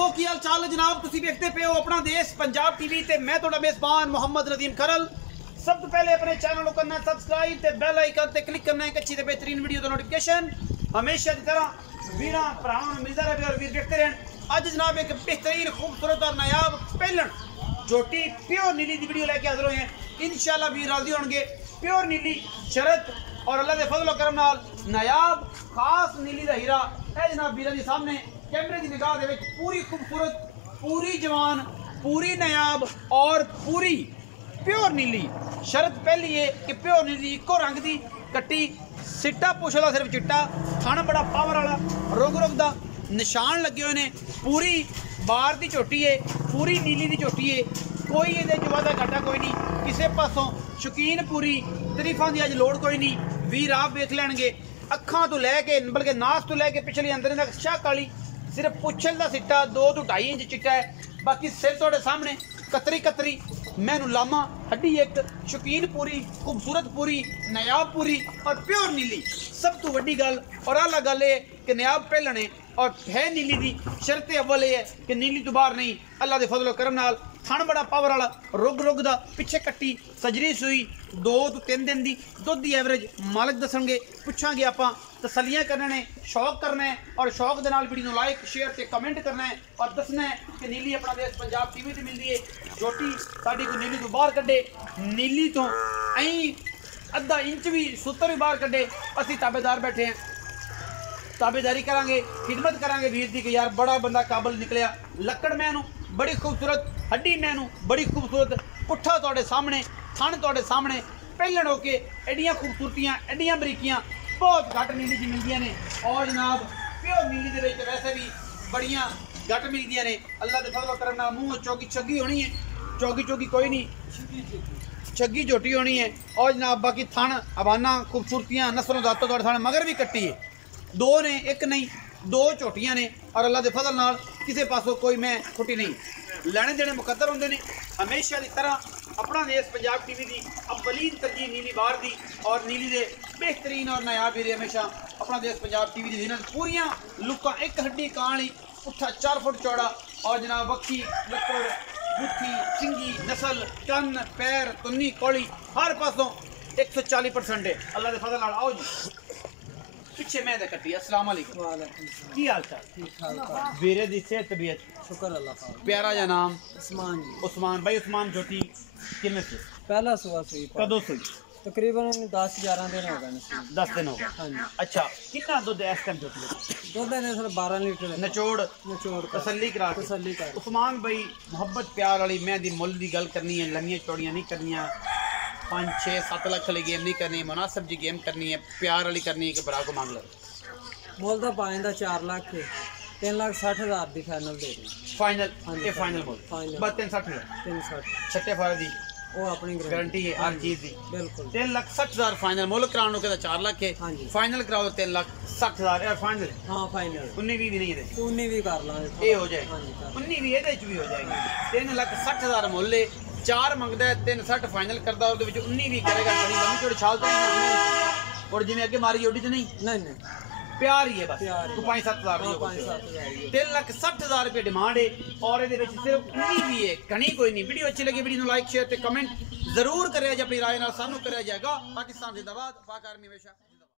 दोस्तों की हाल चाल जनाब तुसी देखते पे हो अपना देश पंजाब टीवी ते मैं थोड़ा मेजबान मोहम्मद नदीम खरल। सब तो पहले अपने चैनल को करना सब्सक्राइब ते बेल आइकन ते क्लिक करना है अच्छी ते बेहतरीन वीडियो का नोटिफिकेशन हमेशा की तरह वीरा भरावां नूं मिलदा रहे और वीर देखते रहन। अज जनाब एक बेहतरीन खूबसूरत और नायाब पहलन जोटी प्योर नीली की वीडियो लेके हाजिर हुए हैं। इंशाल्लाह वीर राजी होंगे। प्योर नीली शरत और अल्लाह के फजल करम नाल नायाब खास नीली का हीरा है जनाब वीर जी सामने कैमरे की निगाह दे विच पूरी खूबसूरत पूरी जवान पूरी नायाब और पूरी प्योर नीली शरत पहली है कि प्योर नीली इको रंग की कट्टी सिट्टा पुछदा सिर्फ चिट्टा थन बड़ा पावर वाला रुग रुग का निशान लगे हुए हैं। पूरी बार की झोटी है पूरी नीली की झोटी है कोई ये वादा घाटा कोई नहीं किसी पासों शौकीन पूरी तरीफा की अज लोड़ कोई नहीं। वीर आप वेख लैणगे अखां तो लैके बल्कि नास तो लैके पिछली अंदर तक शाह काली सिर्फ पुछल का सिट्टा 2 to 2.5 इंच चिट्टा है। बाकी सिर थोड़े सामने कतरी कतरी मैनू लामा हड्डी एक शौकीन पूरी खूबसूरत पूरी नायाब पूरी और प्योर नीली सब तो वड्डी गल और आला गल है कि नायाब पहलने और है नीली दी शर्त अव्वल है कि नीली तो बाहर नहीं अल्लाह के फजलो करम नाल थन बड़ा पावर वाला रुग रुग दा पिछे कट्टी सजरी सुई 2 to 3 दिन की दुध की एवरेज मालिक दसणगे पुछांगे आपां तसलियां करने शौक करना है और शौक के नाल वीडियो लाइक शेयर से कमेंट करना है और दसना है कि नीली अपना देश पंजाब टीवी से मिलती है। जोटी साड़ी को नीली तो बाहर कड्डे नीली तो अं अद्धा इंच भी सूतर भी बाहर कड्डे असी ताबेदार बैठे हैं ताबेदारी करांगे खिदमत करांगे वीर दी कि यार बड़ा बंदा काबल निकलिया। लक्कड़ मैनू बड़ी खूबसूरत हड्डी मैनू बड़ी खूबसूरत पुट्ठा तुहाडे सामने थन तुहाडे सामने पहलन होके एडियां खूबसूरतियां एडियां बरीकियां बहुत घट नीली जी मिलदियां ने और जनाब प्योर नीली दे विच वैसे भी बड़ियां घट मिलदियां ने। अल्लाह दे फजल करम नाल मूंह चौकी छगी होनी है चौकी चौकी कोई नहीं छगी झोटी होनी है और जनाब बाकी थन अबाना खूबसूरतियां नस्लों दातों तुहाडे सामने मगर भी कट्टी है 2 ने एक नहीं 2 झोटियां ने और अल्लाह के फजल नाल किसी पासों कोई मैं खुटी नहीं लैने देने मुकद्दर होंगे ने। हमेशा की तरह अपना देश पंजाब टीवी की अव्वलीन तरजीह नीली बार दी और नीली दे बेहतरीन और नायाब हीरे हमेशा अपना देश पंजाब टीवी की जिन्हें पूरियां लुक्कां एक हड्डी काली पुट्ठा 4 फुट चौड़ा और जनाब वक्की लक्कड़ गुत्थी सिंगी नस्ल कन पैर तुन्नी कौली हर पासों 140% है। अल्लाह के फजल नाल आओ जी पिछे मैं कट्टी अस्सलाम वालेकुम की हाल चाल ठीक ठाक वीरे दी सेहत तबीयत शुक्र अल्लाह का। प्यारा जा नाम उस्मान जी उस्मान भाई उस्मान जोटी किन्ने से पहला सुबह सुई कदों सुई तकरीबन 10-11 दिन हो गए ने 10 दिन हो गए। हाँ जी अच्छा कितना दूध इस टाइम जोटी दुध ने सर 12 लीटर निचोड़ तसल्ली करा के तसल्ली कर उस्मान भाई मोहब्बत प्यार वाली मैं दी मुल दी गल करनी है लंबियां चौड़ियां नहीं करनियां 5-6-7 लाख वाली गेम नहीं करनी मुनासिब जी गेम करनी है प्यार वाली करनी है कि बरा को मांग लो मोल दा पाए दा 4 लाख है 3,60,000 the final they the final ये फाइनल बोल फाइनल बस 360 360 छठे फार दी वो अपनी गारंटी है हर चीज दी बिल्कुल 3,60,000 फाइनल मुल कराने के 4 लाख है हाँ जी फाइनल कराओ 3,60,000 यार फाइनल हाँ फाइनल 19 भी नहीं है 19 भी कर लांगे ये हो जाएगी हाँ जी कर 19 भी ਇਹਦੇ ਚ ਵੀ ਹੋ ਜਾਏਗੀ 3,60,000 ਮੁੱਲ ਹੈ 4 ਮੰਗਦਾ ਹੈ 360 ਫਾਈਨਲ ਕਰਦਾ ਉਹਦੇ ਵਿੱਚ 19 ਵੀ ਕਰੇਗਾ ਬੜੀ ਲੰਮੀ ਚੌੜੀ ਛਾਲ ਤੋਂ और जिवें अगे मारी ओडी च नहीं नहीं प्यार ही है बस तू 5-7,000 5-7,000 3,60,000 रुपये डिमांड है और ये सिर्फ 19 भी है घनी कोई नहीं। वीडियो अच्छी लगी वीडियो लाइक शेयर ते कमेंट जरूर करे अपनी राय नाल सानू करे जाएगा। पाकिस्तान जिंदाबाद पाक आर्मी हमेशा।